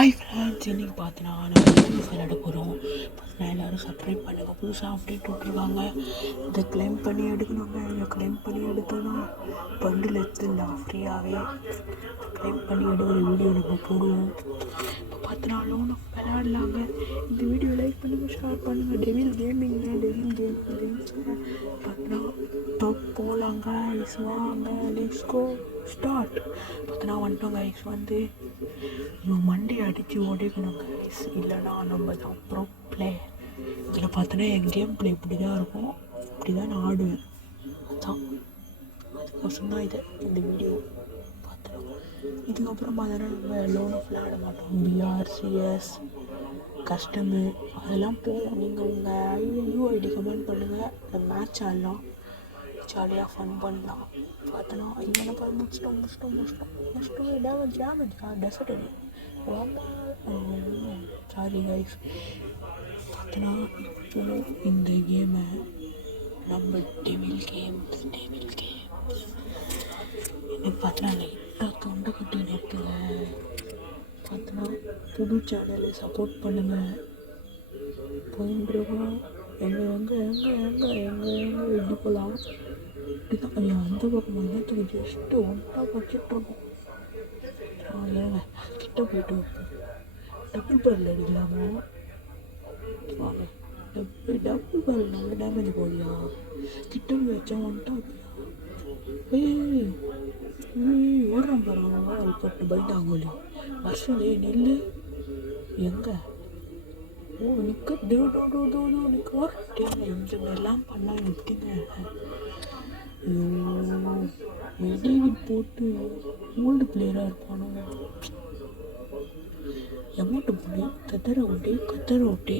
Hi friends, இன்றைக்கி பார்த்தீங்கன்னா நம்ம கேம்ஸ் விளையாட போகிறோம். பார்த்தீங்கன்னா எல்லோரும் சப்ஸ்கிரைப் பண்ணுங்கள். புதுசாக அப்டேட் விட்ருக்காங்க. இதை கிளைம் பண்ணி எடுக்கணுங்க. இதை கிளைம் பண்ணி எடுத்தோன்னா பண்டில் எடுத்துடலாம் ஃப்ரீயாகவே. கிளைம் பண்ணி எடுக்கிற வீடியோ நம்ம போடுவோம். இப்போ பார்த்தீங்கன்னா லோன் விளையாடலாங்க. இந்த வீடியோ லைக் பண்ணுங்கள், ஷேர் பண்ணுங்கள். டெவில் கேமிங்க, டெவில் கேமிங் பார்த்தீங்கன்னா டாப் போகலாங்க. ஐஸ் வாங்க, லெட்ஸ் கோ ஸ்டார்ட். பார்த்தீங்கன்னா வந்துட்டோங்க. ஐஸ் வந்து இவன் மண்டி அடித்து ஓடிக்கணும் கைஸ், இல்லைனா நம்ம தான் ப்ரோ பிளேயர். இதில் பார்த்தோன்னா என் கேம் பிளே இப்படி தான் இருக்கும், இப்படி தான் நான் ஆடுவேன். அதான் அதுக்கோசம் தான் இந்த வீடியோ பார்த்தோம். இதுக்கப்புறம் பார்த்தோன்னா நம்ம லோன் ஆஃப் விளையாட மாட்டோம். பிஆர், சிஎஸ், கஸ்டமு அதெல்லாம் போகும். நீங்கள் உங்கள் யூஐடி கமெண்ட் பண்ணுங்கள், இந்த மேட்ச் ஆடலாம், ஜாலியாக ஃபன் பண்ணலாம். பார்த்தோன்னா இவனை போய் முடிச்சிட்டோம் டேமேஜ் டெசர்ட் அடி சாரி கைஸ். பார்த்தோன்னா இப்போ இந்த கேமை நம்ம டெவில் கேம்ஸ் எனக்கு பார்த்தோன்னா லைட்டாக தொண்டை கட்டின்னு இருக்குங்க. பார்த்தோன்னா புது சேனலை சப்போர்ட் பண்ணுங்கள். போயின்ட்டுருக்கோம். எங்கே எப்படி போகலாம் இப்படிதான். ஐயா அந்த பக்கம் என்னத்துக்கு ஜஸ்ட்டு ஒன்றா படிச்சிட்ருக்கோம். ஏங்க கிட்ட போய்ட்டு டபுள் பரல் அடிக்கலாமா? வாங்க, டபுள் பரல் நல்ல டேமேஜ் போடியா. கிட்ட போய் வச்சா வந்துட்டா ஓடுறான் பாருங்க. அது பட்டு பைட்டாங்கோலி வருஷம் நெல் எங்கே நிற்க நிற்க வரட்டேங்க. இந்த மாதிரிலாம் பண்ணால் எப்படிங்க? மெடிவிட் போட்டு ஓல்டு பிளேயராக இருப்பானோ. எமௌண்ட்டு போட்டு கத்தர ஓட்டி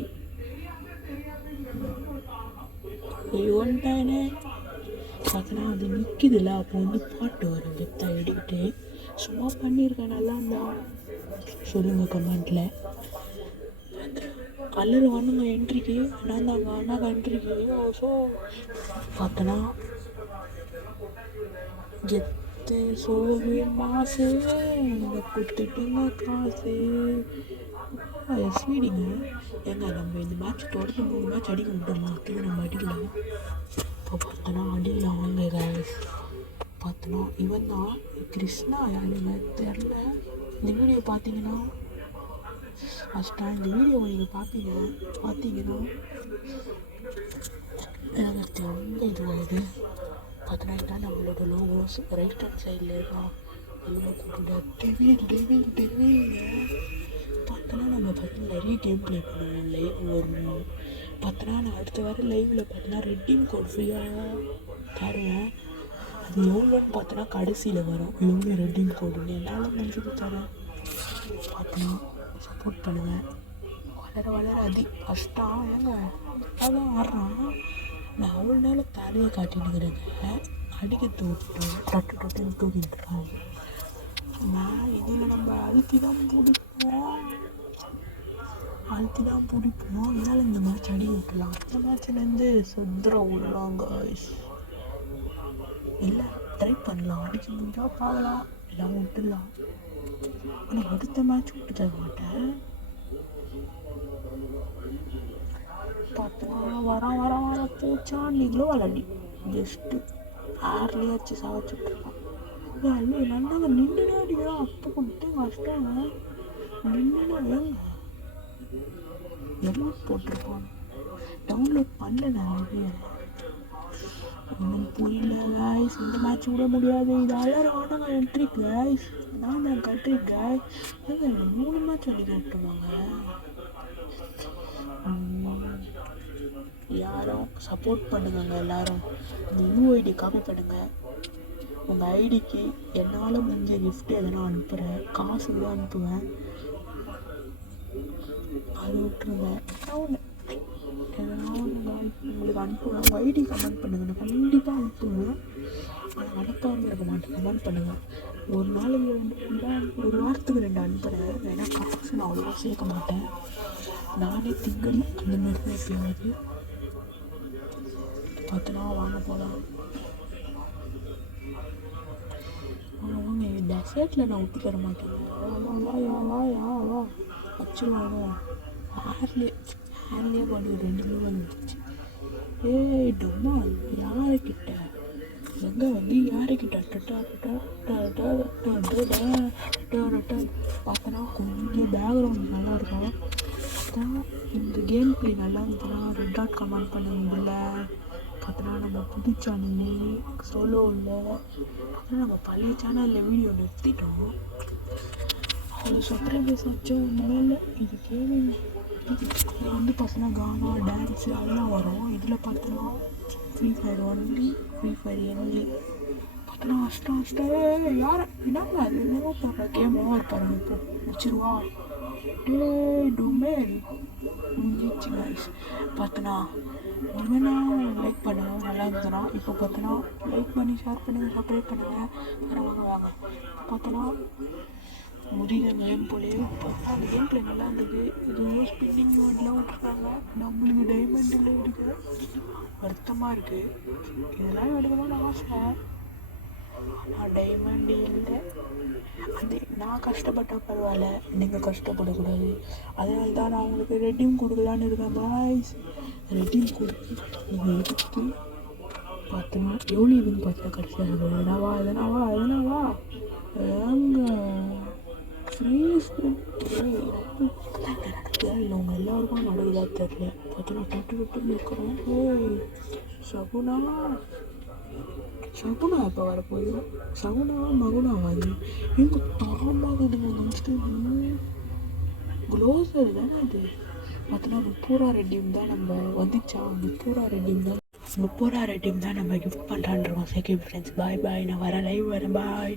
ஒன்றானே பார்த்தோன்னா அது நிற்கிதுல்ல. அப்போ வந்து பாட்டு வரும் கெத்தா எடுக்கிட்டு. சும்மா பண்ணியிருக்கேன், நல்லா இருந்தான் சொல்லுங்கள் கமெண்ட்டில். கலர் வானுங்க என்ட்ரிக்கு நான் தாங்க அண்ணா என்ட்ரிக்கு. ஸோ பார்த்தோன்னா கெத்து சோறு மாசு நீங்கள் கொடுத்துட்டுங்க காசு எஸ்விடிங்க. ஏங்க நம்ம இந்த மேட்ச் தொடர்ந்து 3 மேட்ச் அடிக்க விட்டுடலாம். இது நம்ம அடிக்கலாம். இப்போ பார்த்தோன்னா அடிக்கலாம் வாங்க கைஸ். பார்த்தோன்னா இவன் தான் கிருஷ்ணா யாருங்க தெரில. இந்த வீடியோ பார்த்தீங்கன்னா ஃபஸ்ட்டாக இந்த வீடியோ நீங்கள் பார்த்தீங்கன்னா எனக்கு ரொம்ப இதுவாகுது. பார்த்தோன்னா நம்மளோட லோகோஸ் ரைட் ஹேண்ட் சைடில் இருக்கான். எல்லாம் கூட டெவில்ங்க. பார்த்தோன்னா நம்ம பார்த்தீங்கன்னா நிறைய கேம் ப்ளே பண்ணுவோம். லைவ் வரும். பார்த்தோன்னா நான் அடுத்த வாரம் லைவில் பார்த்தோன்னா ரெட்டீம் கோட் ஃப்ரீயாக தருவேன். அது எவ்வளோன்னு பார்த்தோன்னா கடைசியில் வரும். எவ்வளோ ரெட்டீம் கோடுன்னு என்னால் முடிஞ்சது தரேன். பார்த்தோன்னா சப்போர்ட் பண்ணுவேன். வளர அது ஃபஸ்ட்டாக ஏங்க அதான் ஆடுறான். நான் அவ்வளோ நேரம் தலையை காட்டினுக்கிறேங்க. அடிக்கிறது விட்டு டட்டுன்னு தூக்கிட்டு இருக்காங்க. நான் இதில் நம்ம அழுத்தி தான் பிடிப்போம். இதனால் இந்த மேட்ச் அடி விட்டுலாம். இந்த மேட்ச்லேருந்து சுந்தரம் விடலாங்க. இல்லை ட்ரை பண்ணலாம், அடிக்க முடிஞ்சால் பார்க்கலாம், எல்லாம் விட்டுடலாம். ஆனால் அடுத்த மேட்ச் விட்டு தர மாட்டேன். பார்த்தோன்னா வர போச்சா நீங்களும் விளாடி ஜஸ்ட்டு ஏர்லேயே வச்சு சாவச்சுட்ருக்கான். இல்லை நல்லா நின்றுனா அடிக்கலாம். அப்போ கொடுத்து கஷ்டம் நின்றுனா ஏங்க எல்லாம் போட்டிருப்பான். டவுன்லோட் பண்ணல நிறைய ஒன்றும் புரியல கைஸ். இந்த மேட்ச் விட முடியாது. இது எல்லாரும் ஆனாங்க என்ட்ரி கைஸ். நான் தான் கண்ட்ரி கைஸ். 3 மேட்ச் அடிக்க விட்டுருவாங்க. யாரும் சப்போர்ட் பண்ணுங்க. எல்லாரும் இந்த யூஐடி காப்பி பண்ணுங்கள். உங்கள் ஐடிக்கு என்னால் முடிஞ்ச கிஃப்ட் எதனா அனுப்புகிறேன். காசு கூட அனுப்புவேன். அது விட்டுருங்க. எதனா உங்களுக்கு அனுப்புவேன். உங்கள் ஐடி கமெண்ட் பண்ணுங்கள். நான் கண்டிப்பாக அனுப்புவேன். ஆனால் அனுப்பாமல் இருக்க மாட்டேன். கமெண்ட் பண்ணுங்கள். ஒரு நாளைக்கு 2 ஒரு வாரத்துக்கு 2 அனுப்புகிறேன். ஏன்னா காசு நான் அவ்வளோவா சேர்க்க மாட்டேன். நானே திங்கள் அந்த மாதிரி தான் எப்பயாவது. பார்த்தோன்னா வாங்க போகலாம். வாங்க டெசர்ட்டில் நான் விட்டு தர மாட்டேன். வாயா வாயா வா வச்சுருவாங்க. ஹேர்லேயே பாடி 2 மூணு வந்துச்சு. ஏய் டம்மா யாருக்கிட்ட எங்கே வந்து யாருக்கிட்ட பார்த்தனா கொஞ்சம் பேக்ரவுண்ட் நல்லாயிருக்கும். பார்த்தா இந்த கேம் ப்ளே நல்லா இருந்துச்சுன்னா ரெட் டாட் கமெண்ட் பண்ணுவீங்கள்ல. பார்த்தனா நம்ம புது சேனல் சோலோ இல்லை. பார்த்தா நம்ம பழைய சேனலில் வீடியோ நிறுத்திட்டோம். அவ்வளோ சப்ஸ்கிரைபர்ஸ் வச்சோம். ஒன்றும் இது கேமிங். இது வந்து பார்த்தோன்னா கானா டான்ஸு அதெல்லாம் வரும். இதில் பார்த்தோன்னா free fire only, free fire only. பார்த்தோன்னா அஷ்டம் யார் என்னங்க அது என்னவோ பாருங்க கேம் ஓவர் பாருங்க. இப்போ வச்சிருவா டொமேல் முடிஞ்சிச்சு கைஸ். பார்த்தோன்னா இவனா லைக் பண்ணுங்க நல்லா இருந்ததுன்னா. இப்போ பார்த்தோன்னா லைக் பண்ணி ஷேர் பண்ணுங்கள், சப்ஸ்கிரைப் பண்ணுங்கள். வாங்க பார்த்தோன்னா முடிகிற கேம் போலே. பார்த்தா அந்த கேம் பிளே நல்லா இருந்தது. இது ஸ்பின்னிங் வேர்ட்லாம் விட்டுருக்காங்க. நம்மளுக்கு டைமண்ட் இல்லை எடுக்க வருத்தமாக இருக்குது. இதெல்லாம் எடுக்கணும்னு ஆசை. ஆனால் டைமண்ட் இல்லை. அது நான் கஷ்டப்பட்டால் பரவாயில்ல, நீங்கள் கஷ்டப்படக்கூடாது. அதனால தான் நான் உங்களுக்கு ரெட்டீம் கொடுக்கலான்னு இருக்கேன் பாய்ஸ். ரெட்டீம் கொடுத்து நீங்கள் எடுத்து பார்த்தோன்னா எவ்வளோ இதுன்னு பார்த்தா கடைசியாக எதனாவா ஏங்க இல்லை உங்கள் எல்லாருக்கும் நடக்குதா தெரியல. பார்த்தோன்னா விட்டு இருக்கிறோம். சகுனா எப்போ வரப்போகுது? சகுனாவா மகுனாவாது எங்க தரமாகுதுங்க நெக்ஸ்ட்டு க்ளோஸர் தானே அது. பார்த்தோன்னா முப்பூரா ரெட்டியும் தான் நம்ம வந்துச்சா. முப்பூரா ரெட்டியும் தான் நம்ம கிஃப்ட் பண்ணுறான்றோம். Okay friends bye. நான் வரேன், லைவ் வரேன். பாய்.